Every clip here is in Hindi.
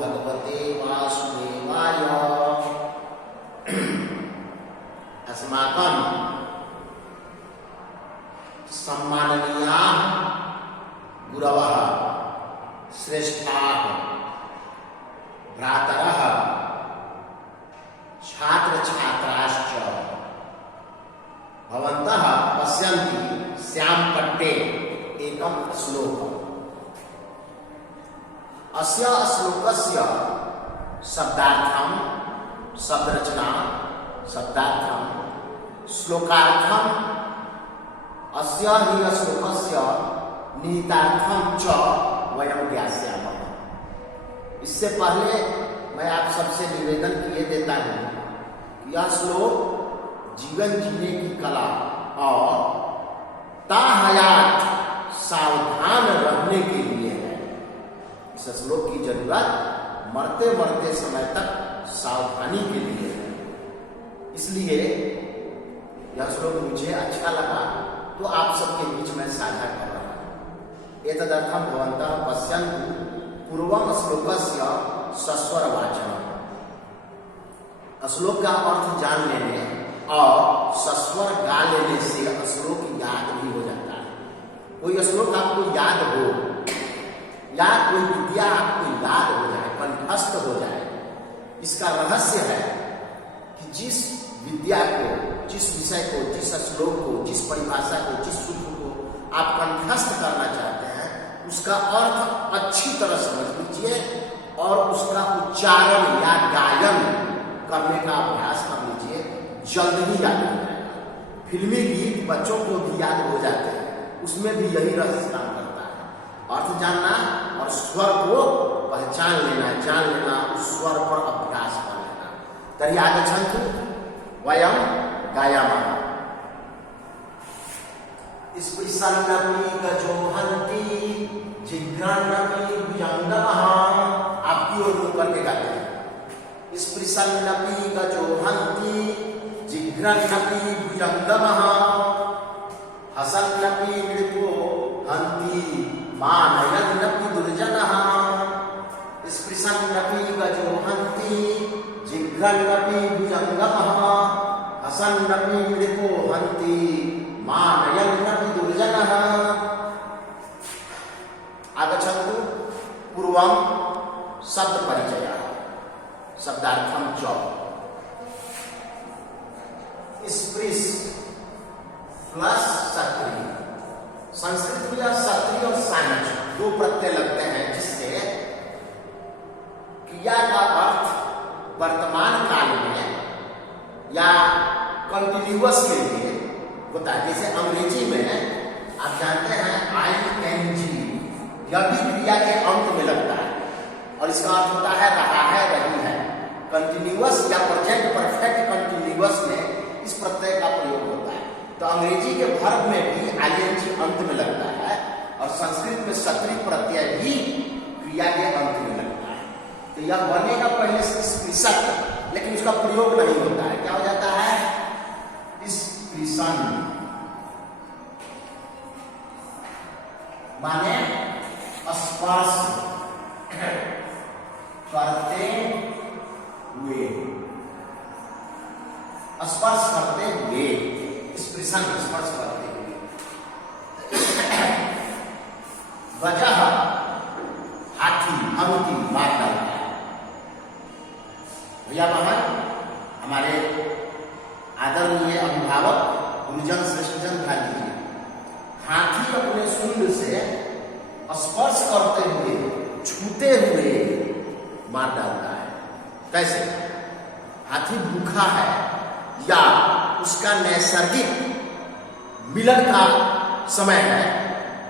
भगवते वासुदेवाय। अस्माकं सम्माननीयाः गुरवः श्रेष्ठाः भ्रातरः छात्र छात्राश्च भवन्तः पश्यन्ति श्यामपट्टे एकं श्लोकम्। अस्य श्लोकस्य शब्दार्थं शब्दरचना शब्दार्थं श्लोकार्थं अस्य हि श्लोकस्य निहितार्थं च वयं ज्ञास्यामः। इससे पहले मैं आप सबसे निवेदन किए देता हूँ कि यह श्लोक जीवन जीने की कला और ताहयात सावधान रहने के लिए है। इस श्लोक की जरूरत मरते मरते समय तक सावधानी के लिए है। इसलिए यह श्लोक मुझे अच्छा लगा तो आप सबके बीच में साझा कर रहा हूं। एतदर्थं भवन्तः पश्यन्तु पूर्वम श्लोकस्य सस्वर वाचनम्। श्लोक का अर्थ जान लेने और सस्वर गा लेने से श्लोक याद भी हो जाता है। कोई श्लोक आपको याद हो या कोई विद्या आपको याद हो जाए, कंठस्थ हो जाए, इसका रहस्य है कि जिस विद्या को, जिस विषय को, जिस श्लोक को, जिस परिभाषा को, जिस सूत्र को आप कंठस्थ करना चाहते हैं उसका अर्थ अच्छी तरह समझ लीजिए और उसका उच्चारण या गायन करने का अभ्यास कर लीजिए, जल्द ही याद हो जाएगा। फिल्मी गीत बच्चों को भी याद हो जाते हैं, उसमें भी यही रहस्य काम करता है। अर्थ जानना और स्वर को पहचान लेना, जान लेना, उस स्वर पर अभ्यास कर लेना। तर्हि आगच्छन्तु वयं गायामः। स्पृशन्नपि गजोहन्ति जिघ्रान्नपि भुजङ्गमः। आपकी ओर मुंह करके गाते हैं। स्पृशन्नपि गजोहन्ति जिघ्रान्नपि भुजङ्गमः हसन्नपि मृगो हन्ति मानयन्नपि दुर्जनः। स्पृशन्नपि गजोहन्ति जिघ्रान्नपि भुजङ्गमः हसन्नपि मृगो हन्ति मानयन्नपि दुर्जनः। आगच्छन्तु पूर्वं शब्द परिचयः। शब्दार्थं च स्पृश प्लस सक्रिय। संस्कृत में सक्रिय और सानिच दो प्रत्यय लगते हैं जिससे क्रिया का अर्थ वर्तमान काल में या कंटिन्यूअस के लिए होता है। जैसे अंग्रेजी में आप जानते हैं ING, यह भी क्रिया के अंत में लगता है और इसका अर्थ होता है रहा है, रही है। कंटिन्यूअस या प्रेजेंट परफेक्ट कंटिन्यूअस में इस प्रत्यय का प्रयोग होता है। तो अंग्रेजी के वर्ब में भी ING अंत में लगता है और संस्कृत में सक्रिय प्रत्यय भी क्रिया के अंत में लगता है। तो यह बनेगा पहले से स्पृशक, लेकिन उसका प्रयोग नहीं होता है। क्या हो जाता है? स्पृशन माने स्पर्श करते हुए, स्पर्श करते हुए, स्पृशन स्पर्श करते हुए। वजह हाथी हंती मार डालता है। भैया बहन, हमारे आदरणीय अभिभावक गुरुजन श्रेष्ठजन ध्यान दीजिए। हाथी अपने सूंड से स्पर्श करते हुए, छूते हुए मार डालता है। कैसे? हाथी भूखा है या उसका नैसर्गिक मिलन का समय है,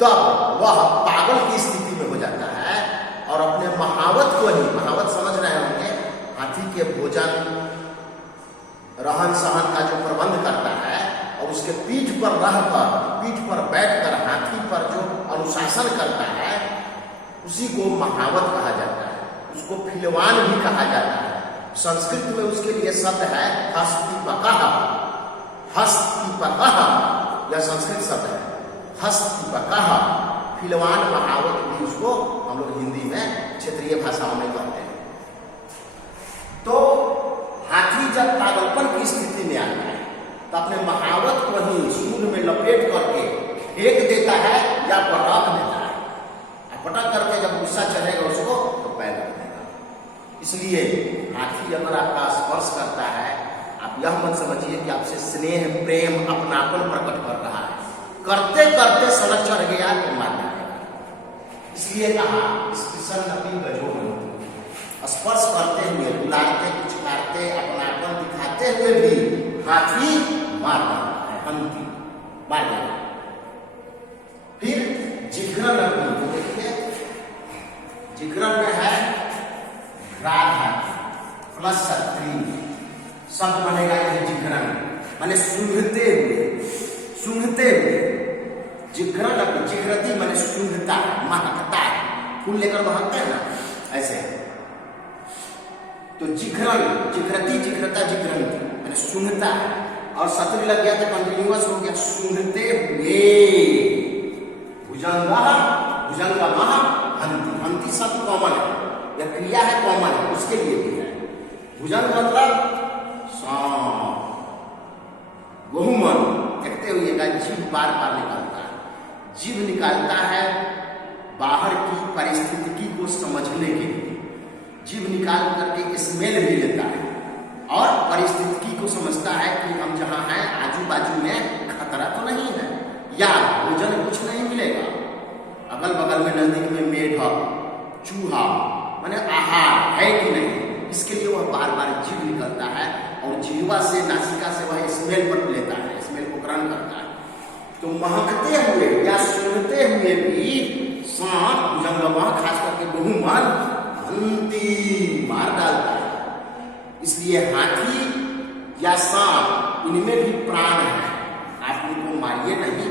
तब वह पागल की स्थिति में हो जाता है और अपने महावत को ही, महावत समझ रहे होंगे, हाथी के भोजन रहन सहन का जो प्रबंध करता है और उसके पीठ पर रहकर, पीठ पर बैठकर हाथी पर जो अनुशासन करता है उसी को महावत कहा जाता है। उसको फिलवान भी कहा जाता है। संस्कृत में उसके लिए शब्द है हस्तिपकः। हस्तिपकः यह संस्कृत शब्द है। हस्तिपकः फिलवान महावत भी उसको हम लोग हिंदी में क्षेत्रीय भाषाओं में कहते हैं। की स्थिति में आता है तो अपने महावत को ही सूर्य में लपेट करके फेंक देता है या पटक देता है। पटक करके जब गुस्सा चढ़ेगा उसको तो पैर रख देगा। इसलिए हाथी अगर आपका स्पर्श करता है, आप यह मत समझिए कि आपसे स्नेह, प्रेम, अपनापन प्रकट कर रहा है। करते करते सड़क चढ़ गया तो मार डालेगा। इसलिए कहा स्पर्श करते हुए, बुलाते, पुचकारते, अपनापन दिखाते हुए भी हाथी मार डालता है, हंती मार डालता है। फिर जिघ्रन अपनी देखिए, जिघ्रन में है राधा प्लस शक्ति, शब्द बनेगा यह जिघ्रन, माने सूंघते हुए, सूंघते हुए। जिघ्रन अपनी, जिघ्रती माने सूंघता, महकता है, फूल लेकर महकते हैं ना ऐसे। तो जिघ्रन, जिघ्रती, जिघ्रता, जिघ्रंती माने सूंघता है। और शत्रु लग गया तो कंटिन्यूअस हो गया, सूंघते हुए। भुजंगा, भुजंगमः हंति, हंति शब्द कॉमन है, यह क्रिया है कॉमन है, उसके लिए भी है। भुजंग मतलब सांप, बहुमन, कहते हुए जीभ बार बार निकालता है, जीभ निकालता है बाहर की परिस्थिति को समझने के लिए। जीभ निकाल करके स्मेल भी लेता है और परिस्थिति को समझता है कि हम जहां हैं आजू बाजू में खतरा तो नहीं है, या भोजन कुछ नहीं मिलेगा, अगल बगल में नजदीक में मेढक, चूहा, माने आहार है कि नहीं। इसके लिए वह बार बार जीभ निकलता है और जीवा से, नासिका से वह स्मेल पर लेता है, स्मेल को ग्रहण करता है। तो महकते हुए या सूंघते हुए भी सांप, भुजंगमः, खास करके बहुमन, हंति मार डालता है। इसलिए हाथी या सांप, इनमें भी प्राण है। आप इनको मारिए नहीं,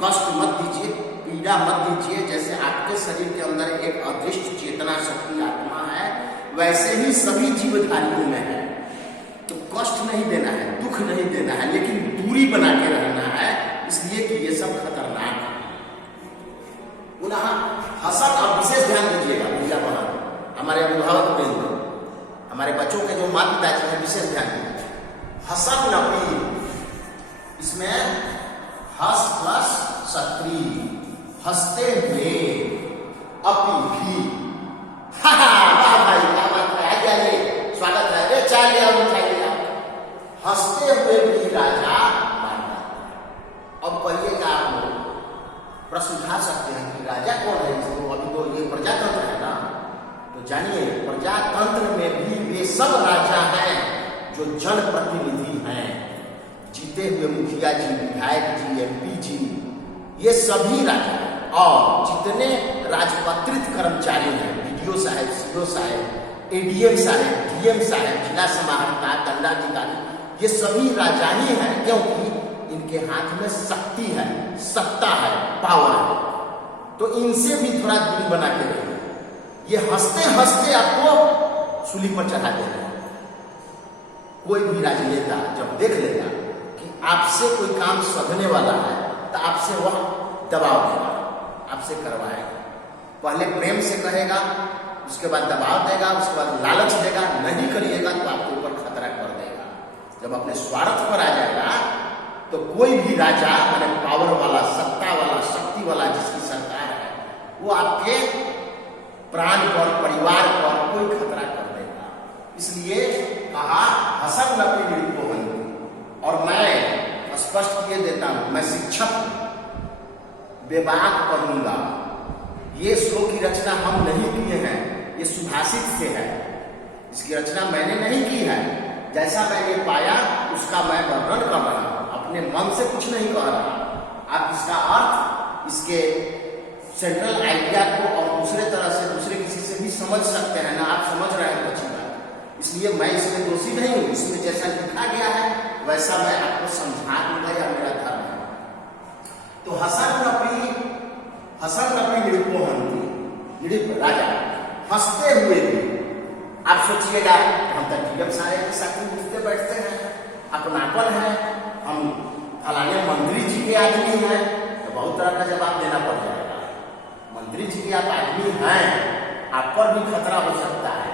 कष्ट मत दीजिए, पीड़ा मत दीजिए। जैसे आपके शरीर के अंदर एक अदृश्य चेतना शक्ति आत्मा है, वैसे ही सभी जीवधारियों में है। तो कष्ट नहीं देना है, दुख नहीं देना है, लेकिन दूरी बना के रहना है, इसलिए कि ये सब खतरनाक है। पुनः हसन, और विशेष ध्यान दीजिएगा भैया बहन, हमारे अभिभावक बहन, हमारे बच्चों के जो माता पिता हैं, विशेष ध्यान दीजिए। हसन नपी, इसमें हस प्लस शक्ति, हंसते हुए, अपी भी। वाह भाई, क्या बात है, आइए स्वागत है, चाय ले आओ, मिठाई ले आओ। हंसते हुए भी राजा मारता है। अब कहिएगा आप लोग प्रश्न उठा सकते हैं कि राजा कौन है इसको, अभी तो ये प्रजातंत्र है ना। तो जानिए, प्रजातंत्र में भी वे सब राजा हैं जो जनप्रतिनिधि हैं। जीते हुए मुखिया जी, विधायक जी, MP जी, ये सभी राजा हैं। और जितने राजपत्रित कर्मचारी हैं, BDO साहब, CO साहब, ADM साहब, DM साहब, जिला समाहर्ता, दंडाधिकारी, ये सभी राजा ही हैं, क्योंकि इनके हाथ में शक्ति है, सत्ता है, पावर है। तो इनसे भी थोड़ा दूरी बना के रहिए। ये हंसते हंसते आपको सूली पर चढ़ा देगा। कोई भी राजनेता जब देख लेगा कि आपसे कोई काम सधने वाला है तो आपसे वह दबाव देगा, आपसे करवाएगा। पहले प्रेम से कहेगा, उसके बाद दबाव देगा, उसके बाद लालच देगा, नहीं करिएगा तो आपके ऊपर खतरा कर देगा। जब अपने स्वार्थ पर आ जाएगा तो कोई भी राजा, माने पावर वाला, सत्ता वाला, शक्ति वाला जिसकी सरकार है, वो आपके प्राण पर, परिवार पर कोई खतरा कर देगा। इसलिए कहा हसन नपी निर्पोहन। और मैं स्पष्ट किए देता हूं, मैं शिक्षक बेबाक पढ़ूंगा। ये श्लोक की रचना हम नहीं किए हैं, ये सुभाषित से है। इसकी रचना मैंने नहीं की है, जैसा मैंने पाया उसका मैं वर्णन कर रहा हूं, अपने मन से कुछ नहीं कह रहा। आप इसका अर्थ, इसके सेंट्रल आइडिया को और दूसरे तरह से, दूसरे किसी से भी समझ सकते हैं ना। आप समझ रहे हैं अच्छी बात, इसलिए मैं इसमें दोषी नहीं हूं। इसमें जैसा लिखा गया है वैसा मैं आपको समझा दूंगा, या मेरा धर्म है। तो हसन नपी निर्पोहन, निर्प राजा, हंसते हुए भी। आप सोचिएगा, हम तो DM साहब के साथ मिलते बैठते हैं, अपनापन है, हम फलाने मंत्री जी के आदमी हैं, तो बहुत तरह का जवाब देना पड़ जाएगा। मंत्री जी के आप आदमी हैं, आप पर भी खतरा हो सकता है,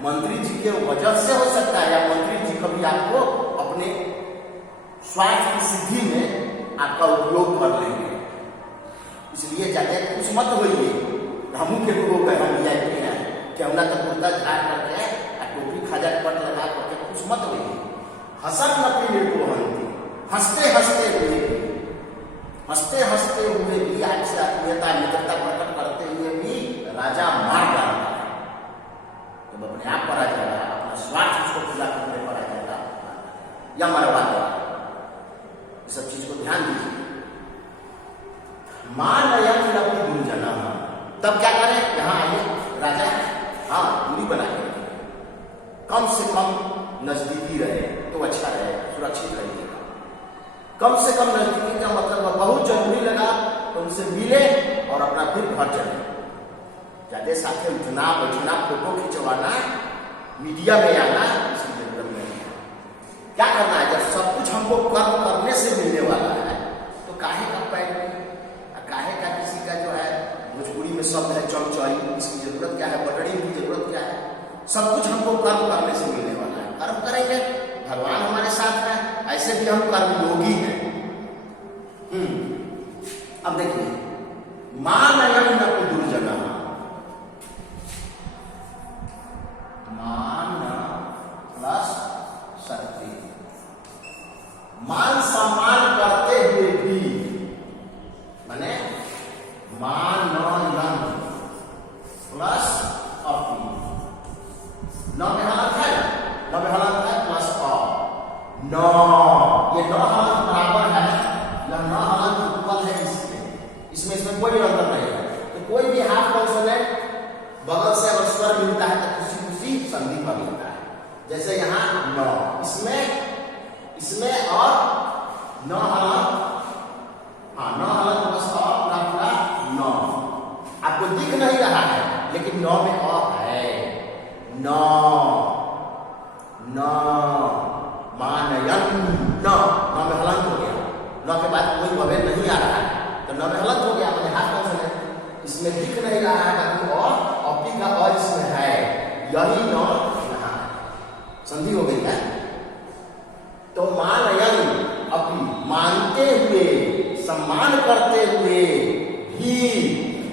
मंत्री जी के वजह से हो सकता है, या मंत्री जी कभी आपको अपने स्वार्थ की सिद्धि में आपका उपयोग कर लेंगे। इसलिए ज्यादा कुछ मत होइए, हमू के लोगों का हम VIP हैं, केवना तो कुर्ता झाड़ करके टोपी खाजा पट लगा करके कुछ मत होइए। हसत नपी निर्को हंती, हंसते हंसते हुए भी आपसे आत्मीयता मित्रता प्रकट करते हुए भी राजा मार डालता है। जब अपने आप पर आ जाएगा, अपना स्वार्थ उसको पूरा करने पर आ जाएगा या मरवा देगा। इस सब चीज को ध्यान दीजिए। मानयम लपि दुर्जना, तब क्या करें, यहां आइए राजा दूरी बनाए, कम से कम नजदीकी रहे तो अच्छा रहे, सुरक्षित रहिएगा। कम से कम नजदीकी का मतलब बहुत जरूरी लगा तो उनसे मिले और अपना फिर घर चले। ज्यादा साथ में उठना बैठना, फोटो खिंचवाना, मीडिया में आना, इसकी जरूरत नहीं है। क्या करना है, जब सब कुछ हमको कर्म करने से मिलने वाला है तो काहे का पैर, काहे का किसी का जो है भोजपुरी में शब्द है चमचई, इसकी जरूरत क्या है, बटड़ी की जरूरत क्या है। सब कुछ हमको कर्म करने से मिलने वाला है, कर्म करेंगे, भगवान हमारे साथ है, ऐसे भी हम कर्मयोगी हैं। अब देखिए, मानयम नपि दुर्जना, मान प्लस शक्ति, मान सम्मान करते हुए भी, माने मानयम प्लस अपि, न में हलंत है, न में हलंत है प्लस अ, न, ये न हलंत बराबर है, यह न हलंत उपपद है इसमें कोई अंतर नहीं है। तो कोई भी हाफ कॉन्सोनेंट बगल से अगर स्वर मिलता है तो उसी संधि पर मिलता है। जैसे यहाँ न, इसमें और न हलंत, न हलंत बस पूरा न, आपको दिख नहीं रहा है लेकिन न में अ है, न मानयन, न में हलंत हो गया, न के बाद कोई भवेल नहीं आ रहा है तो न में हलंत हो गया, मैंने हाथ कॉन्सोनेंट, इसमें दिख नहीं रहा है बाकी और अपी का और इसमें है, यही न यहाँ संधि हो गई है। तो मानयन अपी, मानते हुए, सम्मान करते हुए भी,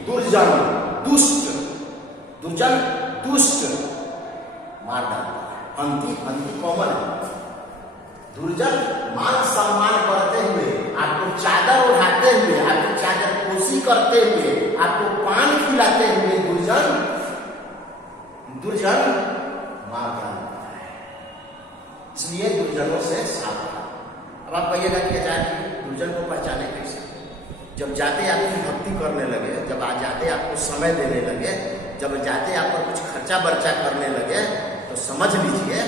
दुर्जन दुष्ट, दुर्जन दुष्ट मार डालता है। हंती कॉमन है। दुर्जन मान सम्मान करते हुए, आपको चादर उठाते हुए, आपको चादर पोसी करते हुए, आपको पान खिलाते हुए दुर्जन मार डालता है। इसलिए दुर्जनों से सावधान। अब आप कहिएगा कि दुर्जन को पहचाने कैसे? जब जाते आपकी भक्ति करने लगे, जब आ जाते आपको समय देने लगे, जब जाते आप पर कुछ खर्चा बर्चा करने लगे तो समझ लीजिए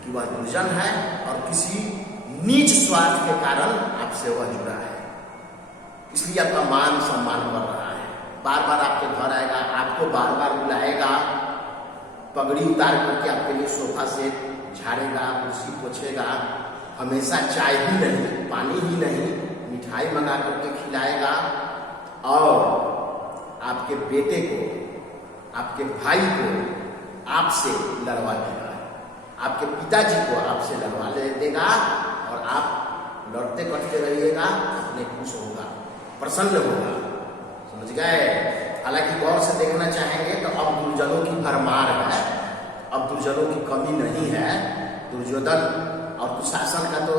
कि वह दुर्जन है और किसी नीच स्वार्थ के कारण आपसे वह जुड़ा है। इसलिए आपका मान सम्मान कर रहा है, बार बार आपके घर आएगा, आपको बार बार बुलाएगा, पगड़ी उतार करके आपके लिए सोफा से झाड़ेगा, कुर्सी पोछेगा, हमेशा चाय ही नहीं, पानी ही नहीं, मिठाई मंगा करके खिलाएगा और आपके बेटे को, आपके भाई को आपसे लड़वा देगा, आपके पिताजी को आपसे लड़वा देगा और आप लड़ते कटते रहिएगा, अपने खुश होगा, प्रसन्न होगा। समझ गए? हालांकि गौर से देखना चाहेंगे तो अब दुर्जनों की भरमार है, अब दुर्जनों की कमी नहीं है। दुर्योधन और दुशासन का तो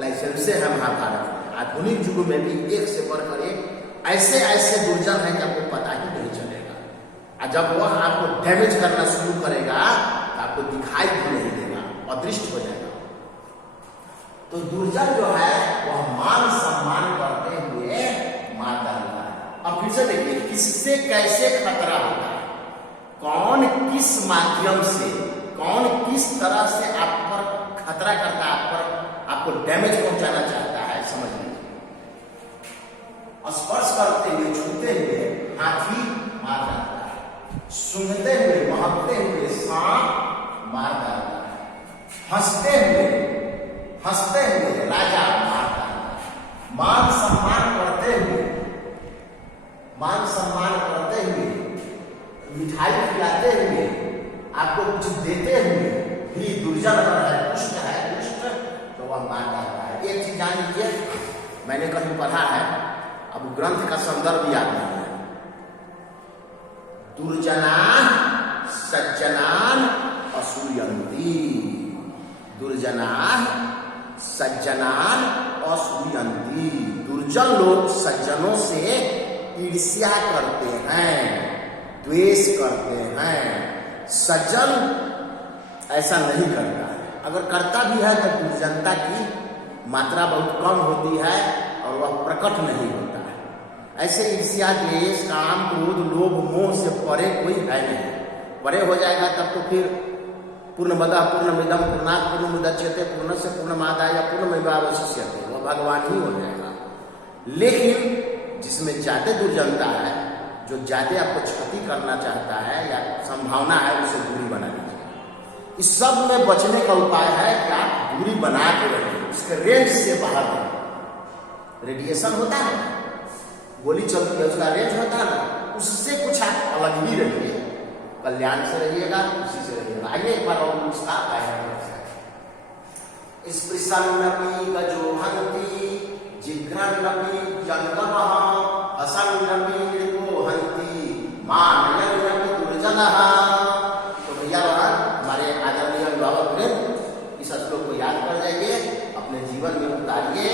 लाइसेंस है महाभारत। आधुनिक युग में भी एक से बढ़कर एक ऐसे ऐसे दुर्जन हैं कि आपको पता ही नहीं चलेगा, और जब वह आपको डैमेज करना शुरू करेगा तो आपको दिखाई भी नहीं देगा, अदृश्य हो जाएगा। तो दुर्जन जो है वह मान सम्मान करते हुए मार डालता है। अब फिर से देखिए, किससे कैसे खतरा होता है, कौन किस माध्यम से, कौन किस तरह से आप पर खतरा करता है, आप पर आपको डैमेज पहुंचाना चाहता है, समझ लीजिए। स्पर्श करते हुए, छूते हुए हाथी मार डालता है, सूंघते हुए, महकते हुए सांप मार डालता है, हंसते हुए राजा मार डालता है, मान सम्मान करते हुए, मिठाई खिलाते हुए, आपको कुछ देते हुए भी दुर्जन है, दुष्ट है, दुष्ट वह मानता है। एक चीज जान लीजिए, मैंने कहीं पढ़ा है, अब ग्रंथ का संदर्भ याद नहीं है, दुर्जनान सज्जनान असूयन्ति, दुर्जनान सज्जनान असूयन्ति, दुर्जन लोग सज्जनों से ईर्ष्या करते हैं, द्वेष करते हैं। सज्जन ऐसा नहीं करता है, अगर करता भी है तो दुर्जनता की मात्रा बहुत कम होती है और वह प्रकट नहीं होता है। ऐसे ईर्ष्या, द्वेष, काम, क्रोध, लोभ, मोह से परे कोई है नहीं। परे हो जाएगा तब तो फिर पूर्णमदः पूर्णमिदं पूर्णात् पूर्णमुदच्यते पूर्णस्य पूर्णमादाय पूर्णमेवावशिष्यते, वह भगवान ही हो जाएगा। लेकिन जिसमें ज्यादा दुर्जनता है, जो ज्यादा आपको क्षति करना चाहता है या संभावना है, उसे दूरी बना लीजिए। इस सब में बचने का उपाय है कि आप दूरी बना के रखें, उसके रेंज से बाहर रहें। रेडिएशन होता है, गोली चलती है, उसका रेंज होता है ना, उससे कुछ आप अलग ही रहिए, कल्याण से रहिएगा, उसी से रहिएगा। आइए एक बार और विस्तार आएगा। स्पृशन्नपि गजोहन्ति जिघ्रन्नपि जङ्गमः असन्नपि निर्मोहन्ति मानयन्नपि दुर्जनः। तो भैया हमारे आदरणीय अभिभावक इस श्लोक को याद कर जाइए, अपने जीवन में उतारिए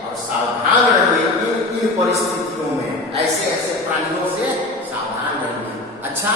और सावधान रहिए इन परिस्थितियों में, ऐसे ऐसे प्राणियों से सावधान रहिए। अच्छा,